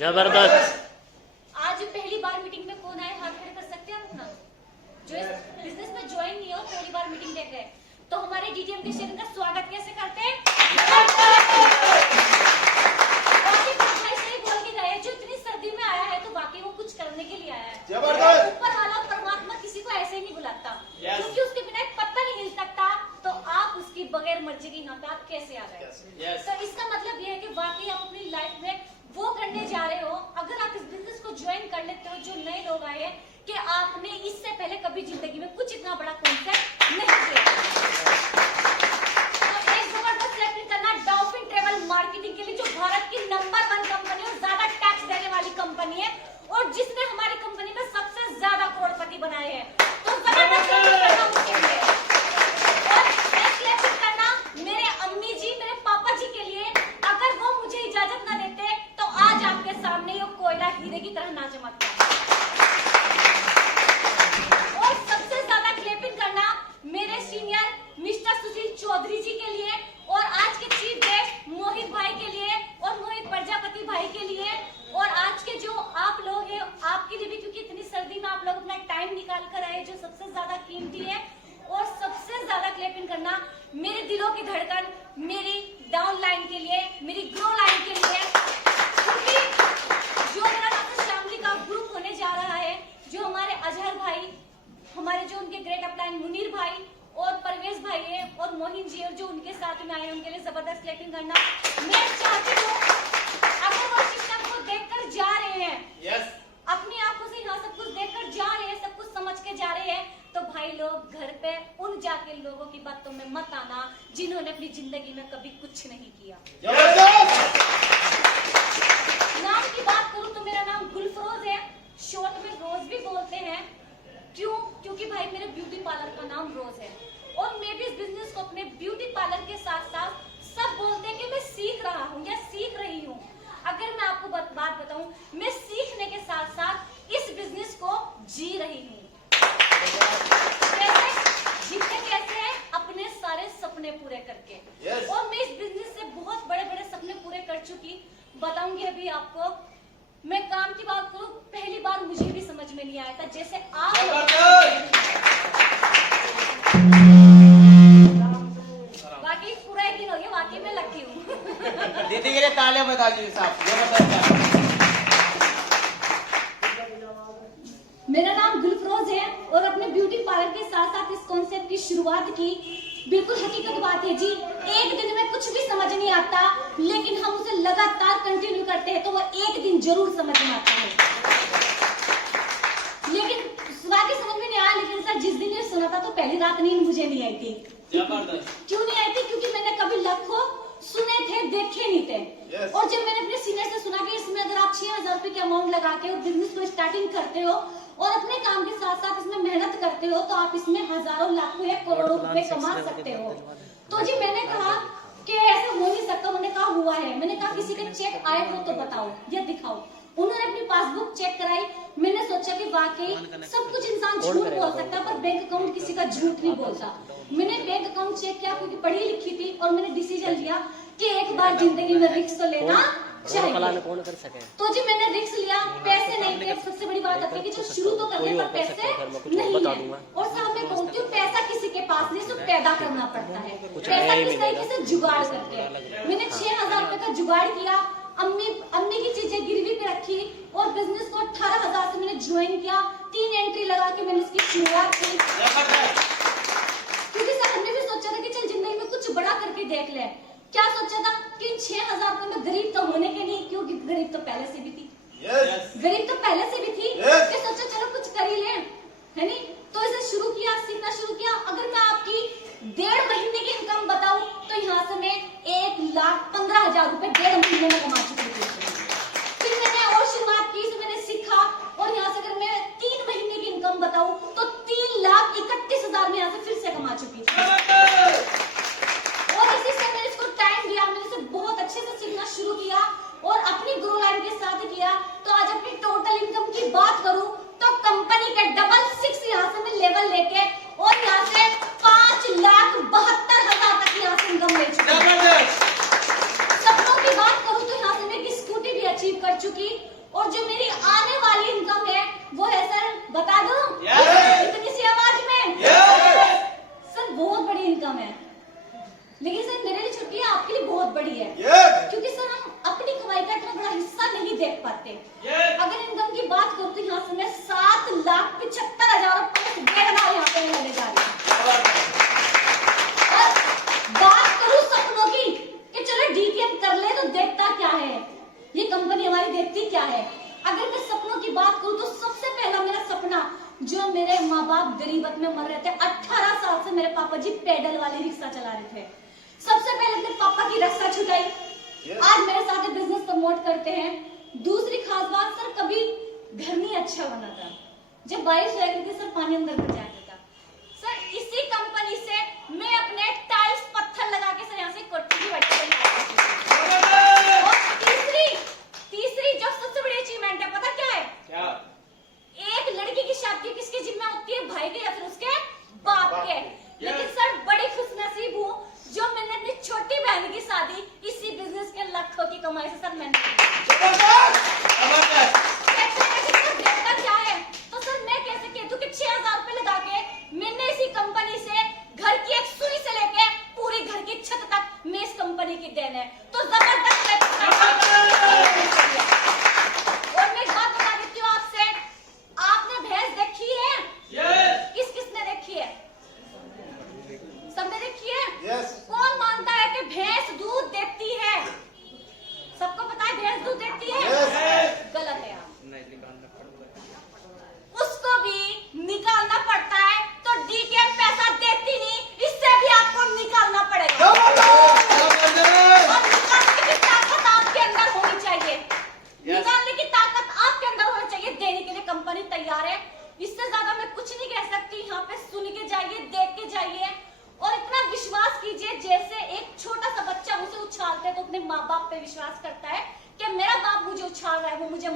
जबरदस्त। आज पहली बार मीटिंग में कौन आए, हाथ खड़े कर सकते हैं अपना, जो इस बिजनेस में ज्वाइन नहीं हो, पहली बार मीटिंग देख रहे हैं, तो हमारे डीटीएम के शेयर का स्वागत कैसे करते हैं? भाई सही बोल के गए, जो इतनी सर्दी में आया है तो बाकी वो कुछ करने के लिए आया है। जबरदस्त। ऊपर वाला परमात्मा किसी को ऐसे ही नहीं बुलाता, क्योंकि उसके बिना एक पत्ता नहीं हिल सकता, तो आप उसकी बगैर मर्जी की यहाँ पे आप कैसे आ जाए? तो इसका मतलब ये है कि वाकई आप अपनी लाइफ में वो करने जा रहे हो। अगर आप इस बिजनेस को ज्वाइन कर लेते हो, जो नए लोग आए हैं, कि आपने इससे पहले कभी जिंदगी में कुछ इतना बड़ा कॉन्सेप्ट नहीं किया, तो एक जबरदस्त सेलेक्ट करना डॉल्फिन ट्रेवल मार्केटिंग के लिए, जो भारत की नंबर 1 कंपनी और ज्यादा टैक्स देने वाली कंपनी है, और जिसने हमारी कंपनी में सबसे ज्यादा करोड़पति बनाए हैं। तो जबरदस्त करना उसके लिए, और एक करना मेरे अम्मी जी, मेरे पापा जी के लिए। अगर वो मुझे इजाजत ना देते तो आज आपके सामने ये कोयला हीरे की तरह ना चमकता। और सबसे ज्यादा क्लैपिंग करना मेरे सीनियर मिस्टर सुशील चौधरी जी के लिए, और आज के चीफ गेस्ट मोहित भाई के लिए, और मोहित प्रजापति भाई के लिए, और आज के जो आप लोग हैं आपके लिए भी, क्योंकि इतनी सर्दी में आप लोग अपना टाइम निकाल कर आए, जो सबसे ज्यादा कीमती है। और सबसे ज्यादा क्लैपिंग करना मेरे दिलों की धड़कन, मेरी डाउन लाइन के लिए, मेरी ग्रो लाइन के लिए, क्योंकि जो मेरा शामली का ग्रुप होने जा रहा है, जो हमारे अजहर भाई, हमारे जो उनके ग्रेट अपलाइन मुनीर भाई और परवेज भाई है, और मोहिन जी, और जो उनके साथ में आए, उनके लिए जबरदस्त क्लैपिंग करना। मैं चाहती हूँ अगर वो सिस्टम को देखकर जा रहे हैं, अपनी आंखों से यहाँ सब कुछ देखकर जा रहे हैं, सब कुछ समझ के जा रहे हैं, तो भाई लोग घर पे उन जाके लोगों की बातों में मत आना जिन्होंने अपनी जिंदगी में कभी कुछ नहीं किया। नाम की बात करूं तो मेरा नाम गुलफरोज है, शॉर्ट में रोज भी बोलते हैं। क्यों? क्योंकि भाई मेरे ब्यूटी पार्लर का नाम रोज है, और मैं भी इस बिजनेस को अपने ब्यूटी पार्लर के साथ साथ सब बोलते हैं कि मैं सीख रहा हूँ या सीख रही हूँ। अगर मैं आपको बात बताऊं, मैं सीखने के साथ साथ इस बिजनेस को जी रही हूँ। कैसे? अपने सारे सपने पूरे करके। और मैं इस बिजनेस से बहुत बड़े बड़े सपने पूरे कर चुकी, बताऊंगी अभी आपको। मैं काम की बात करूं, पहली बार मुझे भी समझ में नहीं आया था, जैसे आप बाकी पूरा एक दिन हो गया, वाकई में लकी हूँ। दीदी के लिए तालियां बता दीजिए साहब। मेरा नाम गुलफरोज है, और अपने ब्यूटी पार्लर के साथ साथ इस कॉन्सेप्ट की शुरुआत की। बिल्कुल हकीकत बात है जी, एक दिन में कुछ भी समझ नहीं आता, लेकिन हम उसे लगातार कंटिन्यू करते हैं तो वो एक दिन जरूर समझ में आता है। लेकिन वाकई समझ में नहीं आया, लेकिन सर जिस दिन ये सुना था तो पहली रात नींद मुझे नहीं आई थी। क्यों नहीं आई थी? क्योंकि मैंने कभी लाखों सुने थे, देखे नहीं थे। और जब मैंने अपने सीनियर से सुना कि इसमें अगर आप 6000 रुपए की अमाउंट लगा के बिजनेस को स्टार्टिंग करते हो और अपने काम के साथ साथ इसमें मेहनत करते हो, तो आप इसमें हजारों लाखों या करोड़ों रुपए कमा सकते हो। तो जी मैंने कहा कि ऐसा हो नहीं सकता। उन्होंने कहा हुआ है। मैंने कहा किसी के चेक आए हो तो बताओ या दिखाओ। उन्होंने अपनी पासबुक चेक कराई। मैंने सोचा कि वाकई सब कुछ इंसान झूठ बोल सकता है, पर बैंक अकाउंट किसी का झूठ नहीं बोलता। मैंने बैंक अकाउंट चेक किया, क्योंकि पढ़ी लिखी थी, और मैंने डिसीजन लिया कि एक बार जिंदगी में रिस्क तो लेना चाहिए। कौन कर सके। तो जी मैंने रिस्क लिया। पैसे नहीं थे, सबसे बड़ी बात है कि जो शुरू तो करने पर पैसे नहीं है। और साहब मैं बोलती हूँ, पैसा किसी के पास नहीं, सिर्फ पैदा करना पड़ता है। पैसा किस तरीके से जुगाड़ करके मैंने 6000 रुपए का जुगाड़ किया। अम्मी की चीजें गिरवी पे रखी, और बिजनेस को 18000 से मैंने ज्वाइन किया। 3 एंट्री लगा के मैंने इसकी शुरुआत की, क्योंकि सर हमने भी सोचा था कि चल जिंदगी में कुछ बड़ा करके देख ले। क्या सोचा था कि 6000 रुपए में गरीब तो होने के नहीं, क्योंकि गरीब तो पहले से भी थी। गरीब तो पहले से भी थी। कि सोचा चलो कुछ कर ही ले, है नहीं? तो इसे शुरू किया, सीखना शुरू किया। अगर मैं आपकी 1.5 महीने की इनकम बताऊं तो यहाँ से मैं 1,15,000 रुपए 1.5 महीने में कमा चुकी थी। फिर मैंने और शुरुआत की, मैंने सीखा, और यहाँ से अगर मैं 3 महीने की इनकम बताऊं तो 3,31,000 में यहाँ से फिर से कमा चुकी थी। और इसी से मैंने इसको टाइम दिया, मैंने इसे बहुत अच्छे से सीखना शुरू किया, और अपनी ग्रो लाइन के साथ किया। तो आज अपनी टोटल इनकम की बात करूं तो कंपनी के 6 यहाँ से मैं लेवल लेके, और यहाँ से 5,72,000 तक यहाँ से इनकम ले चुकी हूँ। सपनों की बात करूं तो यहाँ से कर चुकी, और जो मेरी आने वाली इनकम है वो है सर, बता दूं इतनी सी आवाज में? सर बहुत बड़ी इनकम है, लेकिन सर मेरे लिए छोटी है, आपके लिए बहुत बड़ी है। क्योंकि सर हम अपनी कमाई का इतना बड़ा हिस्सा नहीं देख पाते। अगर इनकम की बात करूं तो यहाँ से मैं 7,75,000 यहाँ पे लेने जा रही हूँ। और बात करूं सपनों की कि चलो डीटीएम कर ले तो देखता क्या है, ये कंपनी हमारी देखती क्या है। अगर मैं सपनों की बात करूं तो सबसे पहला मेरा सपना, जो मेरे माँ बाप गरीबत में मर रहे थे, 18 साल से मेरे पापा जी पैडल वाली रिक्शा चला रहे थे, सबसे पहले अपने पापा की रक्षा छुटाई। आज मेरे साथ बिजनेस प्रमोट करते हैं। दूसरी खास बात सर, कभी घर नहीं अच्छा बना था, जब बारिश हो रही थी सर पानी अंदर घुस जाता था। सर इसी कंपनी से मैं अपने टाइल्स पत्थर लगा के सर यहाँ से कोठी की बच्चे और तीसरी जो सबसे बड़ी अचीवमेंट है, पता क्या है? क्या? एक लड़की की शादी किसके जिम्मे होती है? भाई के या फिर उसके बाप के। लेकिन सर बड़ी खुशनसीब हूँ जो मैंने अपनी छोटी बहन की शादी इसी बिजनेस के लाखों की कमाई से सर मैंने देखता क्या है, तो सर मैं कैसे कह दूं कि 6,000 रुपए लगा के मैंने इसी कंपनी से घर की एक सुई से लेके पूरी घर की छत तक मैं इस कंपनी की देन है। तो जबरदस्त और मैं एक बात बता देती हूँ आपसे, आपने भैंस देखी है? किसने देखी है? सबने देखी है? कौन मानता है कि भैंस दूध देती है? सबको पता है भैंस दूध देती है? गलत है। उसको भी निकालना पड़ता है, तो डीटीएम पैसा देती नहीं, इससे भी आपको निकालना पड़ेगा। और निकालने की ताकत आपके अंदर होनी चाहिए, निकालने की ताकत आपके अंदर होनी चाहिए, देने के लिए कंपनी तैयार है। इससे ज्यादा मैं कुछ नहीं कह सकती। यहाँ पे सुन के जाइए, देख के जाइए, और इतना विश्वास कीजिए जैसे एक छोटा सा बच्चा मुझे उछालते तो अपने माँ बाप पे विश्वास करता है कि मेरा बाप मुझे उछाल रहा है, वो मुझे